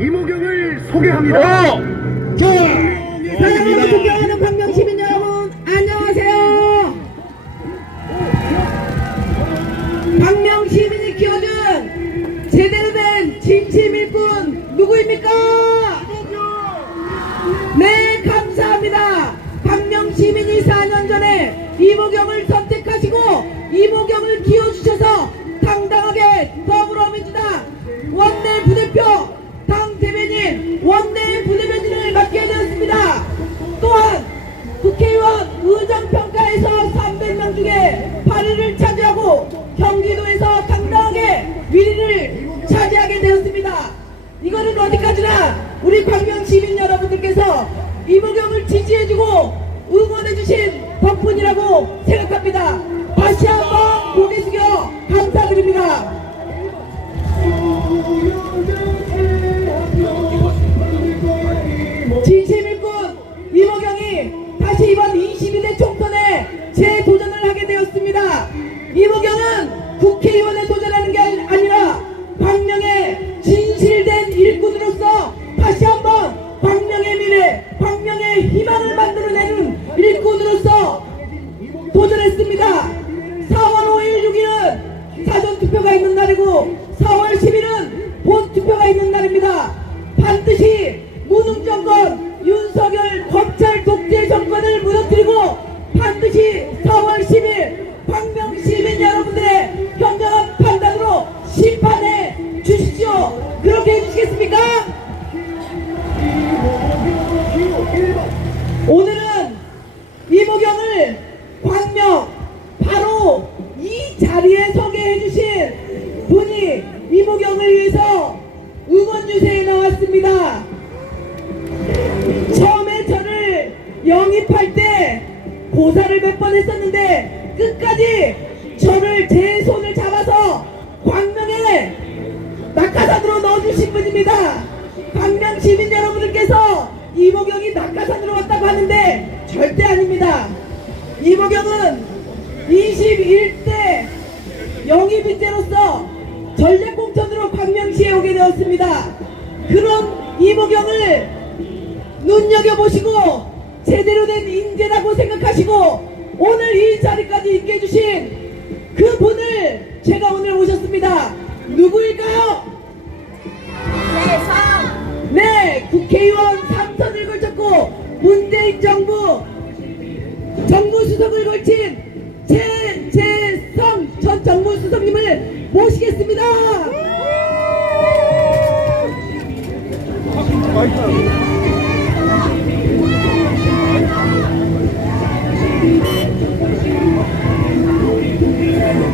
이모경을 소개합니다. 사랑하고 존경하는 광명 시민 여러분, 안녕하세요. 광명 시민이 키워준 제대로 된 진심 일꾼 누구입니까? 네, 감사합니다. 광명 시민이 4년 전에 이모경을 선택하시고 이모경을 키워주셔서 당당하게 더불어민주당 원내 부대표, 당 대변인, 원내 부대변인을 맡게 되었습니다. 또한 국회의원 의정평가에서 300명 중에 8위를 차지하고 경기도에서 당당하게 1위를 차지하게 되었습니다. 이거는 어디까지나 우리 광명 시민 여러분들께서 이모경을 지지해주고 응원해주신 덕분이라고 생각합니다. 다시 한번 고개 숙여 감사드립니다. 진심일꾼 이모경이 다시 이번 22대 총선에 재도전을 하게 되었습니다. 이모경은 국회의원에 도전하는 게 아니라 광명의 진실된 일꾼으로서 다시 한번 광명의 미래, 광명의 희망을 만들어내는 일꾼으로서 도전했습니다. 4월 5일 6일은 사전투표가 있는 날이고 4월 10일은 본투표가 있는 날입니다. 반드시 무능정권 윤석열 검찰 독재 정권을 무너뜨리고 반드시 4월 10일 광명 시민 여러분들의 현명한 판단으로 심판해 주십시오. 그렇게 해주시겠습니까? 오늘은 이모경을 광명 바로 이 자리에 서게 해주신 분이 이모경을 위해서 응원유세에 나왔습니다. 처음에 저를 영입할 때 고사를 몇 번 했었는데 끝까지 저를 제 손을 잡아서 광명에 낙하산으로 넣어주신 분입니다. 광명 시민 여러분들께서 이모경이 낙하산으로 왔다고 하는데 절대 아닙니다. 이모경은 21대 영입인재로서 전략공천으로 광명시에 오게 되었습니다. 그런 이모경을 눈여겨보시고 제대로 된 인재라고 생각하시고 오늘 이 자리까지 있게 해주신 그 분을 제가 오늘 모셨습니다. 누구일까요? 네, 국회의원 3선을 걸쳤고 문재인 정부 정무수석을 걸친 최재성 전 정무수석님을 모시겠습니다.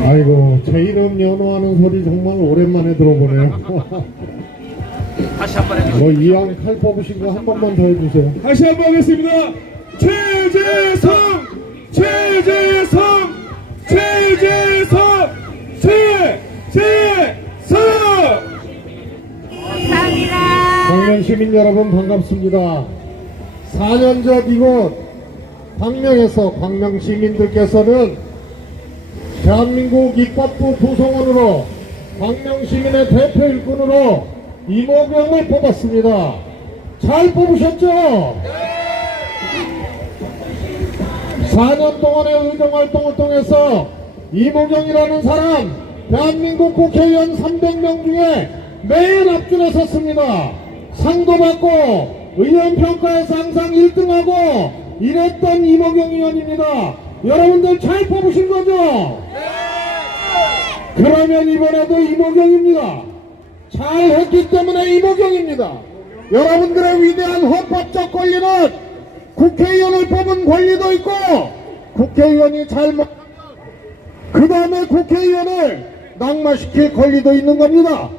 아이고, 제 이름 연호하는 소리 정말 오랜만에 들어보네요. 다시 한 번 해주세요. 뭐 이왕 칼 뽑으신 거 한 번만 더 해주세요. 다시 한번 하겠습니다. 최재성, 최재성, 최재성, 최재성. 감사합니다. 광명 시민 여러분 반갑습니다. 4년 전 이곳 광명에서 광명 시민들께서는 대한민국 입법부 구성원으로 광명 시민의 대표 일꾼으로 이모경을 뽑았습니다. 잘 뽑으셨죠? 4년 동안의 의정활동을 통해서 이모경이라는 사람 대한민국 국회의원 300명 중에 매일 앞줄에 섰습니다. 상도 받고 의원평가에서 항상 1등하고 이랬던 이모경 의원입니다. 여러분들 잘 뽑으신 거죠? 그러면 이번에도 이모경입니다. 잘했기 때문에 이모경입니다. 여러분들의 위대한 헌법적 권리는 국회의원을 뽑은 권리도 있고 국회의원이 그 다음에 국회의원을 낙마시킬 권리도 있는 겁니다.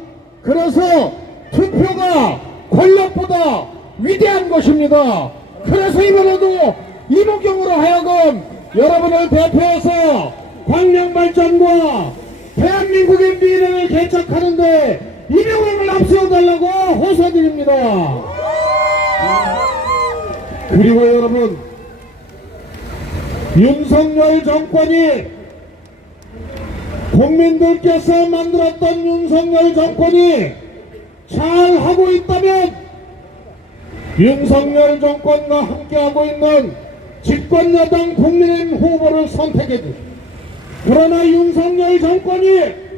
그래서 투표가 권력보다 위대한 것입니다. 그래서 이번에도 이모경으로 하여금 여러분을 대표해서 광명 발전과 대한민국의 미래를 개척하는데 이명을 앞세워달라고 호소드립니다. 그리고 여러분, 윤석열 정권이 국민들께서 만들었던 윤석열 정권이 잘하고 있다면 윤석열 정권과 함께하고 있는 집권여당 국민의힘 후보를 선택해 주십시오. 그러나 윤석열 정권이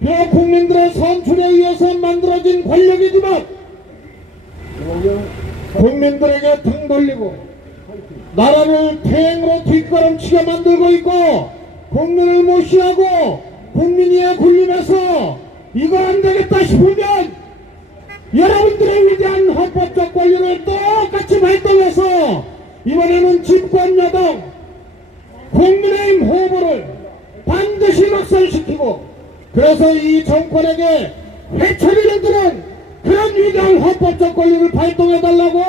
그 국민들의 선출에 의해서 만들어진 권력이지만 국민들에게 등 돌리고 나라를 퇴행으로 뒷걸음치게 만들고 있고 국민을 무시하고 국민위에 군림해서 이거 안 되겠다 싶으면 여러분들의 위대한 헌법적 권리를 똑같이 발동해서 이번에는 집권여당 국민의힘 후보를 반드시 낙선시키고 그래서 이 정권에게 회초리를 드는 그런 위대한 헌법적 권리를 발동해달라고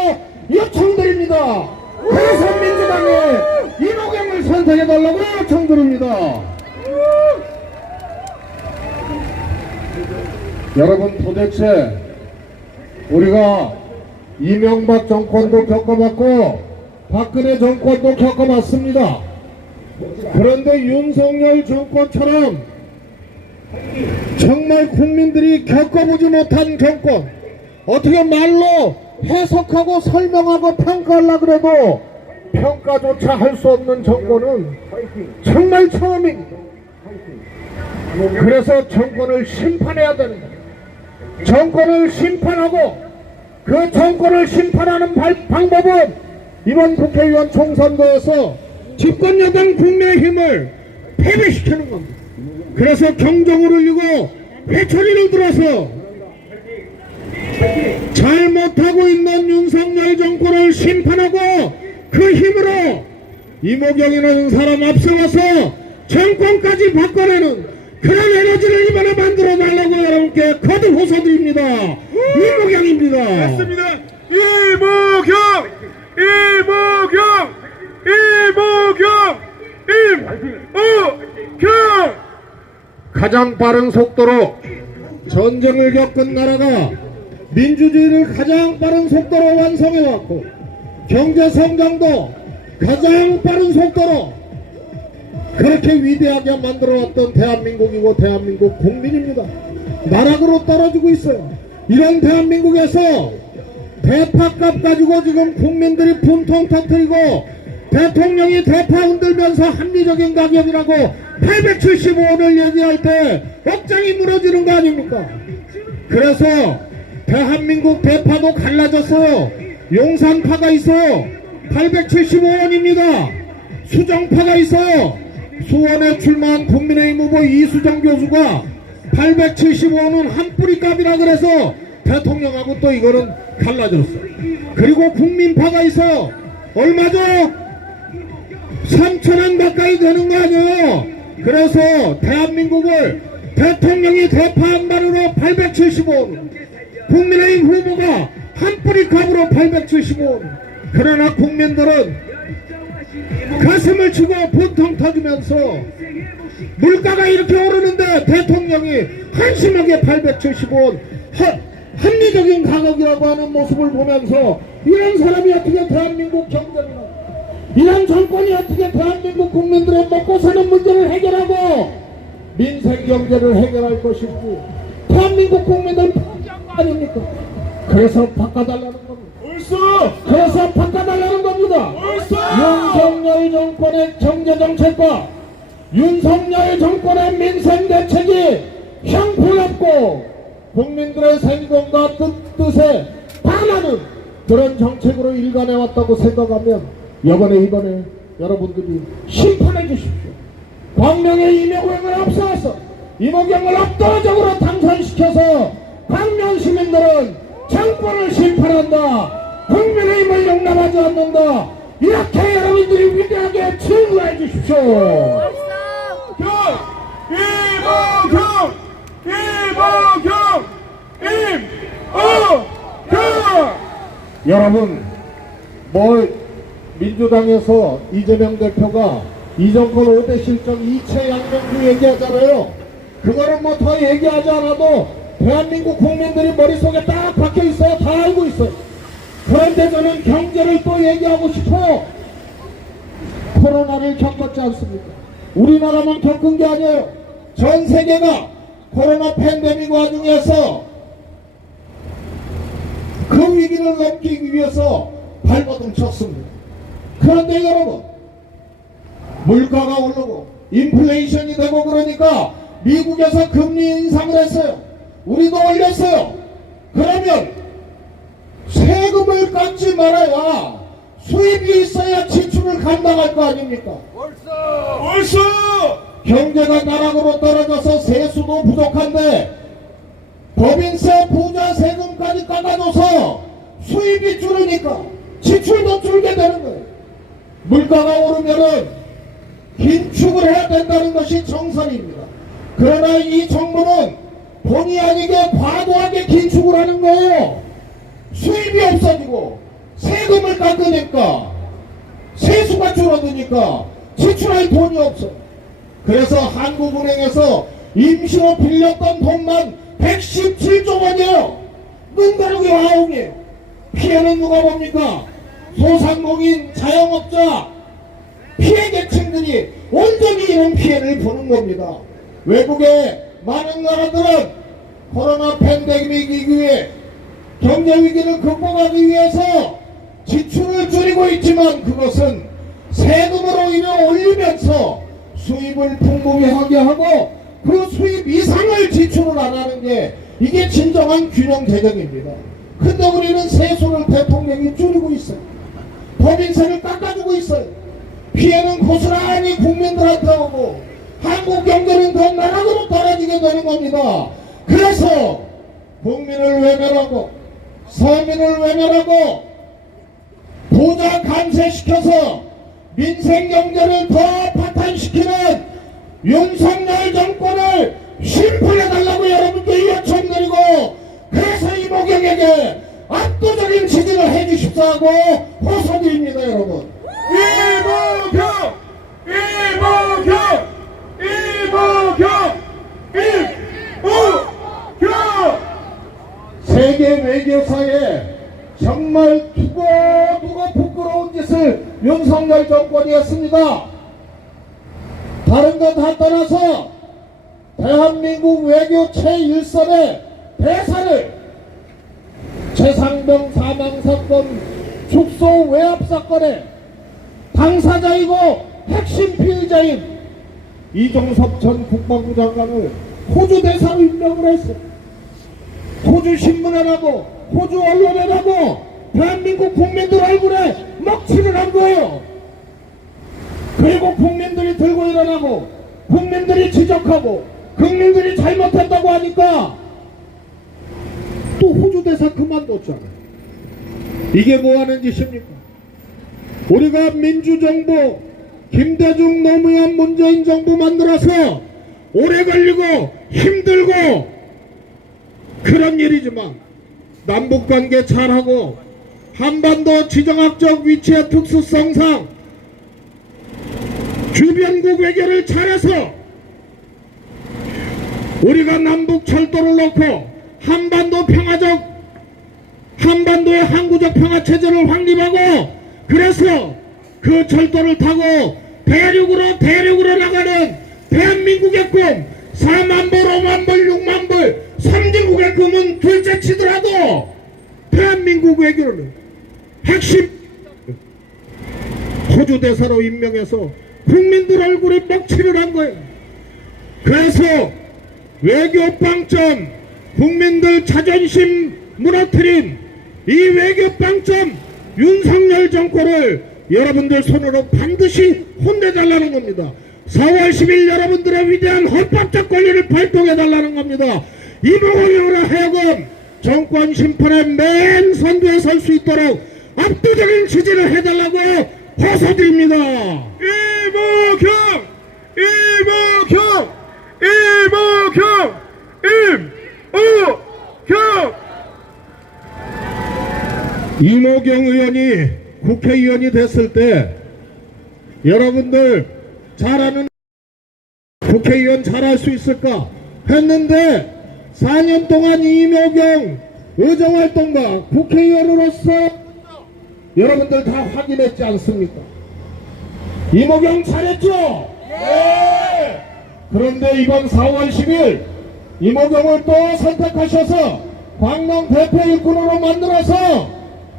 요청드립니다. 그래서 민주당에 이노경을 선택해달라고 요청드립니다. 여러분 도대체 우리가 이명박 정권도 겪어봤고 박근혜 정권도 겪어봤습니다. 그런데 윤석열 정권처럼 정말 국민들이 겪어보지 못한 정권, 어떻게 말로 해석하고 설명하고 평가하려고 그래도 평가조차 할 수 없는 정권은 정말 처음입니다. 그래서 정권을 심판해야 되는 거예요. 정권을 심판하고 그 정권을 심판하는 방법은 이번 국회의원 총선거에서 집권여당 국민의힘을 패배시키는 겁니다. 그래서 경종을 울리고 회초리를 들어서 잘못하고 있는 윤석열 정권을 심판하고 그 힘으로 이모경이라는 사람 앞세워서 정권까지 바꿔내는 그런 에너지를 이번에 만들어 달라고 여러분께 거듭 호소드립니다. 이모경입니다. 맞습니다. 이모경! 가장 빠른 속도로 전쟁을 겪은 나라가 민주주의를 가장 빠른 속도로 완성해왔고 경제 성장도 가장 빠른 속도로 그렇게 위대하게 만들어왔던 대한민국이고 대한민국 국민입니다. 나락으로 떨어지고 있어요. 이런 대한민국에서 대파값 가지고 지금 국민들이 분통 터뜨리고 대통령이 대파 흔들면서 합리적인 가격이라고 875원을 얘기할 때 억장이 무너지는 거 아닙니까? 그래서 대한민국 대파도 갈라졌어요. 용산파가 있어요. 875원입니다. 수정파가 있어요. 수원에 출마한 국민의힘 후보 이수정 교수가 875원은 한 뿌리 값이라 그래서 대통령하고 또 이거는 갈라졌어요. 그리고 국민파가 있어요. 얼마죠? 3,000원 가까이 되는 거 아니에요? 그래서 대한민국을 대통령이 대파 한 마리로 875원, 국민의힘 후보가 한 뿌리 값으로 875원. 그러나 국민들은 가슴을 치고 분통 터지면서 물가가 이렇게 오르는데 대통령이 한심하게 875원 합리적인 가격이라고 하는 모습을 보면서 이런 사람이 어떻게 대한민국 경제를, 이런 정권이 어떻게 대한민국 국민들의 먹고 사는 문제를 해결하고 민생 경제를 해결할 것인지 대한민국 국민들 포기한 거 아닙니까? 그래서 바꿔달라는 겁니다. 그래서 바꿔달라는 겁니다. 윤석열 정권의 경제정책과 윤석열 정권의 민생대책이 형편없고 국민들의 생존과 뜻에 반하는 그런 정책으로 일관해왔다고 생각하면 이번에 여러분들이 심판해 주십시오. 광명의 이명경을 앞세워서 이모경을 압도적으로 당선시켜서 광명 시민들은 정권을 심판한다, 국민의힘을 용납하지 않는다, 이렇게 여러분들이 위대하게 증거해 주십시오. 여러분, 민주당에서 이재명 대표가 이 정권 5대 실정 2채 양정주 얘기하잖아요. 그거는 뭐 더 얘기하지 않아도 대한민국 국민들이 머릿속에 딱 박혀 있어요. 다 알고 있어요. 그런데 저는 경제를 또 얘기하고 싶어요. 코로나를 겪었지 않습니까? 우리나라만 겪은 게 아니에요. 전 세계가 코로나 팬데믹 와중에서 그 위기를 넘기기 위해서 발버둥 쳤습니다. 그런데 여러분, 물가가 오르고 인플레이션이 되고 그러니까 미국에서 금리 인상을 했어요. 우리도 올렸어요. 그러면 세금을 깎지 말아야 수입이 있어야 지출을 감당할 거 아닙니까? 벌써 경제가 나락으로 떨어져서 세수도 부족한데 법인세, 부자 세금까지 깎아줘서 수입이 줄으니까 지출도 줄게 되는 거예요. 물가가 오르면은 긴축을 해야 된다는 것이 정설입니다. 그러나 이 정부는 본의 아니게 과도하게 긴축을 하는 거예요. 수입이 없어지고 세금을 깎으니까 세수가 줄어드니까 지출할 돈이 없어. 그래서 한국은행에서 임시로 빌렸던 돈만 117조 원이에요. 눈 가르기 와웅이에요. 피해는 누가 봅니까? 소상공인, 자영업자, 피해계층들이 온전히 이런 피해를 보는 겁니다. 외국의 많은 나라들은 코로나 팬데믹 이후에 경제 위기를 극복하기 위해서 지출을 줄이고 있지만 그것은 세금으로 인해 올리면서 수입을 풍부히 하게 하고 그 수입 이상을 지출을 안 하는 게 이게 진정한 균형 재정입니다. 근데 우리는 세수를 대통령이 줄이고 있어요. 법인세를 깎아주고 있어요. 피해는 고스란히 국민들한테 오고 한국 경제는 더 나락으로 떨어지게 되는 겁니다. 그래서 국민을 외면하고 서민을 외면하고 부자 감세시켜서 민생 경제를 더 파탄시키는 윤석열 정권을 심판해달라고 여러분께 요청드리고 그래서 이모경에게 압도적인 지지를 해주십사 하고 호소드립니다. 여러분, 이모경 세계 외교사에 정말 두고 부끄러운 짓을 윤석열 정권이 했습니다. 다른 것 다 떠나서 대한민국 외교 제1선의 대사를 최상병 사망사건 축소 외압사건의 당사자이고 핵심 피의자인 이종섭 전 국방부 장관을 호주 대사로 임명을 했어요. 호주 신문에라고 호주 언론에라고 대한민국 국민들 얼굴에 먹칠을 한 거예요. 그리고 국민들이 들고 일어나고 국민들이 지적하고 국민들이 잘못했다고 하니까 또 호주 대사 그만뒀잖아요. 이게 뭐하는 짓입니까? 우리가 민주정부 김대중 노무현 문재인 정부 만들어서 오래 걸리고 힘들고 그런 일이지만 남북관계 잘하고 한반도 지정학적 위치의 특수성상 주변국 외교를 잘해서 우리가 남북 철도를 놓고 한반도의 항구적 평화체제를 확립하고 그래서 그 철도를 타고 대륙으로 나가는 대한민국의 꿈 4만 불, 5만 불, 6만 불 선진국의 꿈은 둘째 치더라도 대한민국 외교를 핵심 호주 대사로 임명해서 국민들 얼굴에 먹칠을 한 거예요. 그래서 외교 빵점, 국민들 자존심 무너뜨린 이 외교 빵점 윤석열 정권을 여러분들 손으로 반드시 혼내달라는 겁니다. 4월 10일 여러분들의 위대한 헌법적 권리를 발동해달라는 겁니다. 이모경으로 하여금 정권 심판의 맨 선두에 설 수 있도록 압도적인 지지를 해달라고 호소드립니다. 이모경 의원이 국회의원이 됐을 때 여러분들 잘하는 국회의원 잘할 수 있을까 했는데 4년 동안 이모경 의정활동가 국회의원으로서 여러분들 다 확인했지 않습니까? 이모경 잘했죠? 네. 그런데 이번 4월 10일 이모경을 또 선택하셔서 광명 대표 일꾼으로 만들어서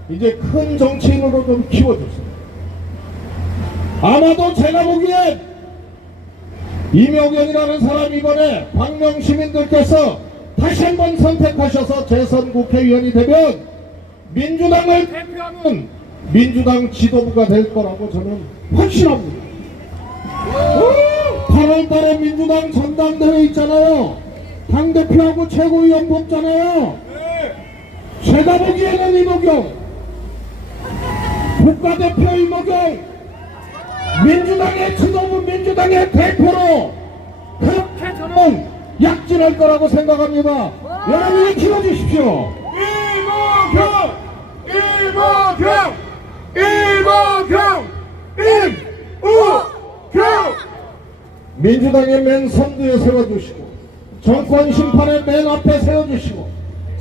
이제 큰 정치인으로 좀 키워주세요. 아마도 제가 보기엔 이모경이라는 사람 이번에 광명 시민들께서 다시 한번 선택하셔서 재선 국회의원이 되면 민주당을 대표하는 민주당 지도부가 될 거라고 저는 확신합니다. 8월달에 민주당 전당대회 있잖아요. 당대표하고 최고위원 뽑잖아요. 제가 보기에는 이모경, 국가대표 이모경, 민주당의 지도부, 민주당의 대표로 그렇게 저는 약진할 거라고 생각합니다. 여러분이 키워주십시오. 이모경! 민주당의 맨 선두에 세워주시고 정권 심판의 맨 앞에 세워주시고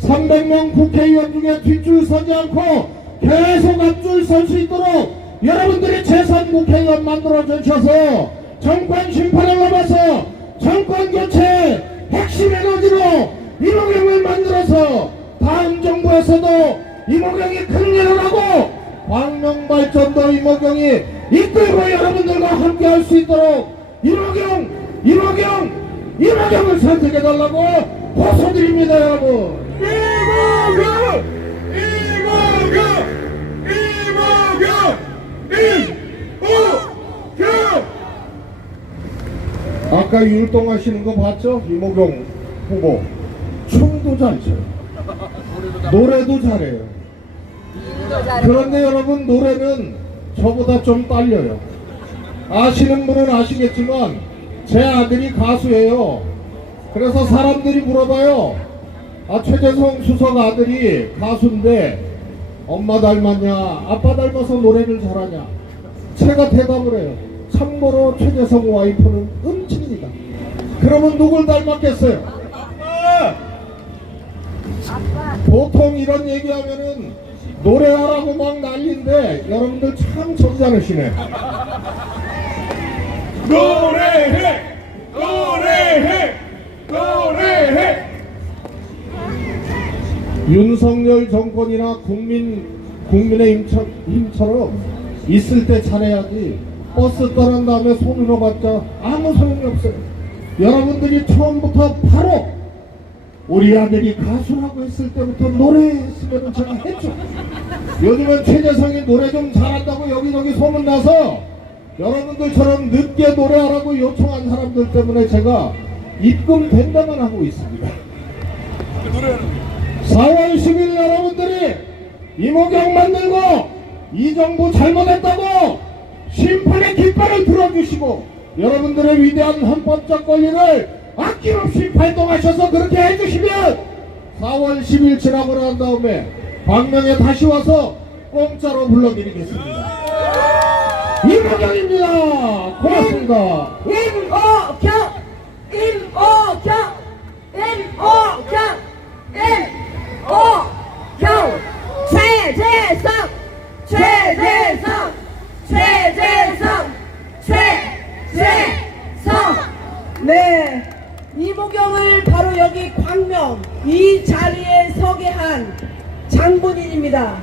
300명 국회의원 중에 뒷줄 서지 않고 계속 앞줄 설 수 있도록 여러분들이 재선 국회의원 만들어주셔서 정권 심판을 넘어서 정권 교체 핵심 에너지로 이모경을 만들어서 다음 정부에서도 이모경이 큰 일을 하고 광명 발전도 이모경이 이끌고 여러분들과 함께 할 수 있도록 이모경을 선택해달라고 호소드립니다. 여러분. 아까 율동하시는 거 봤죠? 이모경 후보 춤도 잘 춰요. 노래도 잘해요. 그런데 여러분 노래는 저보다 좀 딸려요. 아시는 분은 아시겠지만 제 아들이 가수예요. 그래서 사람들이 물어봐요. 최재성 수석 아들이 가수인데 엄마 닮았냐 아빠 닮아서 노래를 잘하냐. 제가 대답을 해요. 참고로 최재성 와이프는 음치입니다. 그러면 누굴 닮았겠어요? 보통 이런 얘기하면은 노래하라고 막 난리인데 여러분들 참 점잖으시네. 노래해! 윤석열 정권이나 국민의힘처럼 있을 때 잘해야지 버스 떠난 다음에 손으로 받자 아무 소용이 없어요. 여러분들이 처음부터 바로 우리 아들이 가수라고 했을 때부터 노래했으면 제가 했죠. 요즘은 최재성이 노래 좀 잘한다고 여기저기 소문나서 여러분들처럼 늦게 노래하라고 요청한 사람들 때문에 제가 입금 된다만 하고 있습니다. 4월 10일 여러분들이 이모경 만들고 이 정부 잘못했다고 심판의 깃발을 들어주시고 여러분들의 위대한 헌법적 권리를 아낌없이 발동하셔서 그렇게 해주시면 4월 10일 지나고 난 다음에 광명에 다시 와서 공짜로 불러드리겠습니다. 이모경입니다. 고맙습니다. 네, 이모경을 바로 여기 광명 이 자리에 서게 한 장본인입니다.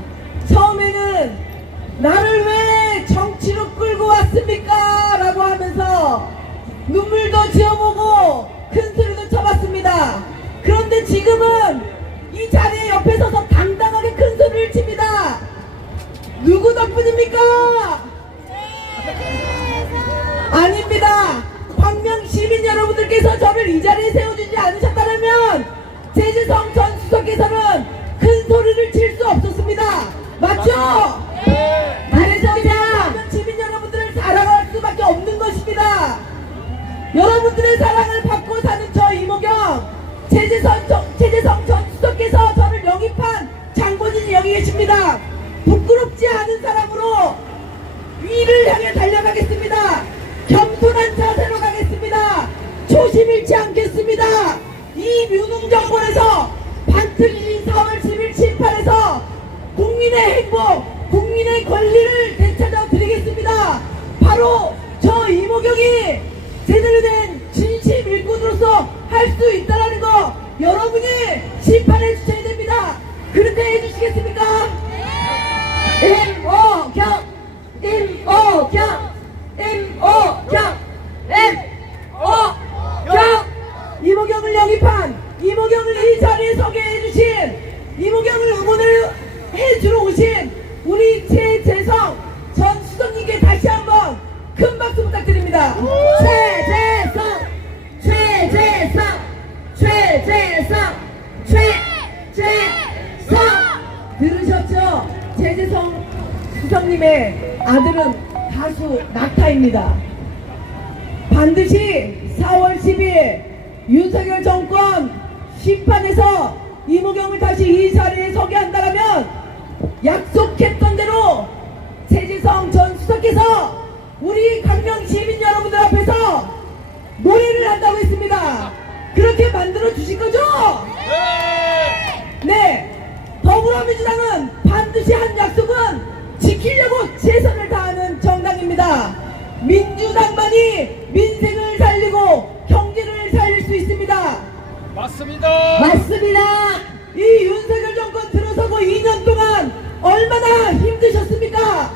처음에는 나를 왜 정치로 끌고 왔습니까? 라고 하면서 눈물도 지어보고 큰 소리도 쳐봤습니다. 그런데 지금은 이 자리에 옆에 서서 당당하게 큰 소리를 칩니다. 누구 덕분입니까? 아닙니다. 광명 시민 여러분들께서 저를 이 자리에 세워주지 않으셨다면 최재성 전 수석께서는 큰 소리를 칠 수 없었습니다. 맞죠? 그래서 광명 시민 여러분들을 사랑할 수밖에 없는 것입니다. 여러분들의 사랑을 받고 사는 저 이모경, 최재성 전 수석께서 저를 영입한 장본인이 여기 계십니다. 부끄럽지 않은 사람으로 위를 향해 달려가겠습니다. 겸손한 자세로 가겠습니다. 초심 잃지 않겠습니다. 이 무능정권에서 반틀린 4월 10일 심판에서 국민의 행복, 국민의 권리를 되찾아 드리겠습니다. 바로 할 수 있다라는 거 여러분이 심판해 주셔야 됩니다. 그렇게 해주시겠습니까? 임오경, 임오경, 임오경, 임오경. 이모경을 영입한, 이모경을 이 자리에 서게 해주신, 이모경을 응원을 해주러 오신 우리 최재성 전 수석님께 다시 한번 큰 박수 부탁드립니다. 최재성, 최재성, 최재성, 최재성. 들으셨죠? 최재성 수석님의 아들은 가수 낙타입니다. 반드시 4월 10일 윤석열 정권 심판에서 이모경을 다시 이 자리에 서게 한다면 약속했던 대로 최재성 전 수석께서 우리 강명 시민 여러분들 앞에서 노래를 한다고 했습니다. 그렇게 만들어 주실 거죠? 네. 더불어민주당은 반드시 한 약속은 지키려고 최선을 다하는 정당입니다. 민주당만이 민생을 살리고 경제를 살릴 수 있습니다. 맞습니다. 맞습니다. 이 윤석열 정권 들어서고 2년 동안 얼마나 힘드셨습니까?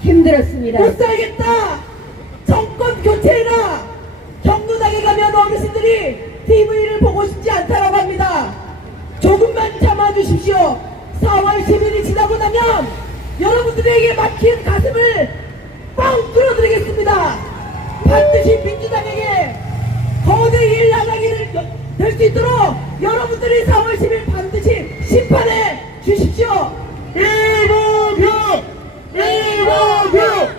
힘들었습니다. 못 살겠다. 정권 교체해라. 경로당에 가면 어르신들이 TV를 보고 싶지 않다라고 합니다. 조금만 참아주십시오. 4월 10일이 지나고 나면 여러분들에게 막힌 가슴을 뻥 뚫어드리겠습니다. 반드시 민주당에게 거대 일 나가기를 될 수 있도록 여러분들이 4월 10일 반드시 심판해 주십시오. 이모경, 이모경,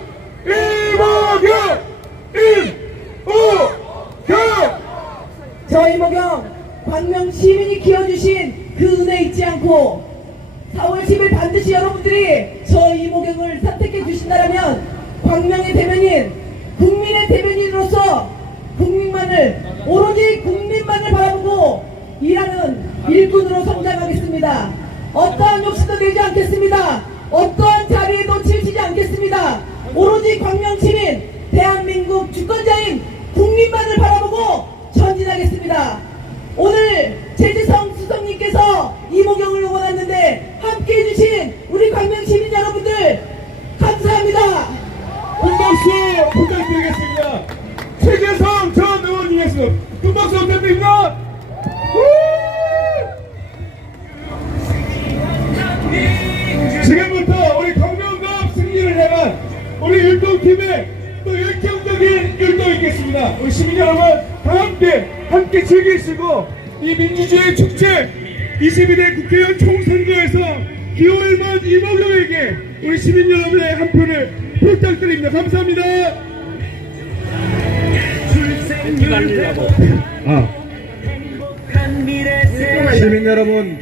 이모경, 이모경. 저 이모경 광명 시민이 키워주신 그 은혜 잊지 않고 4월 10일 반드시 여러분들이 저 이모경을 선택해 주신다면 광명의 대변인, 국민의 대변인으로서 국민만을, 오로지 국민만을 바라보고 일하는 일꾼으로 성장하겠습니다. 어떠한 욕심도 내지 않겠습니다. 어떠한 자리에도 치우치지 않겠습니다. 오로지 광명 시민, 대한민국 주권자인 국민만을 바라보고 전진하겠습니다. 오늘 최재성 수석님께서 이모경을 응원하는데 함께 해주신 우리 광명 시민 여러분들 감사합니다. 큰 박수 부탁드리겠습니다. 최재성 전 의원님께서 큰 박수 부탁드립니다. 지금부터 우리 광명갑 승리를 향한 우리 율동팀의 또 열정적인 율동이 있겠습니다. 우리 시민 여러분 다 함께 즐기시고 이 민주주의 축제 22대 국회의원 총선거에서 기호일번 이모경에게 우리 시민 여러분의 한 표를 부탁드립니다. 감사합니다. 비 날리려고. 시민 여러분,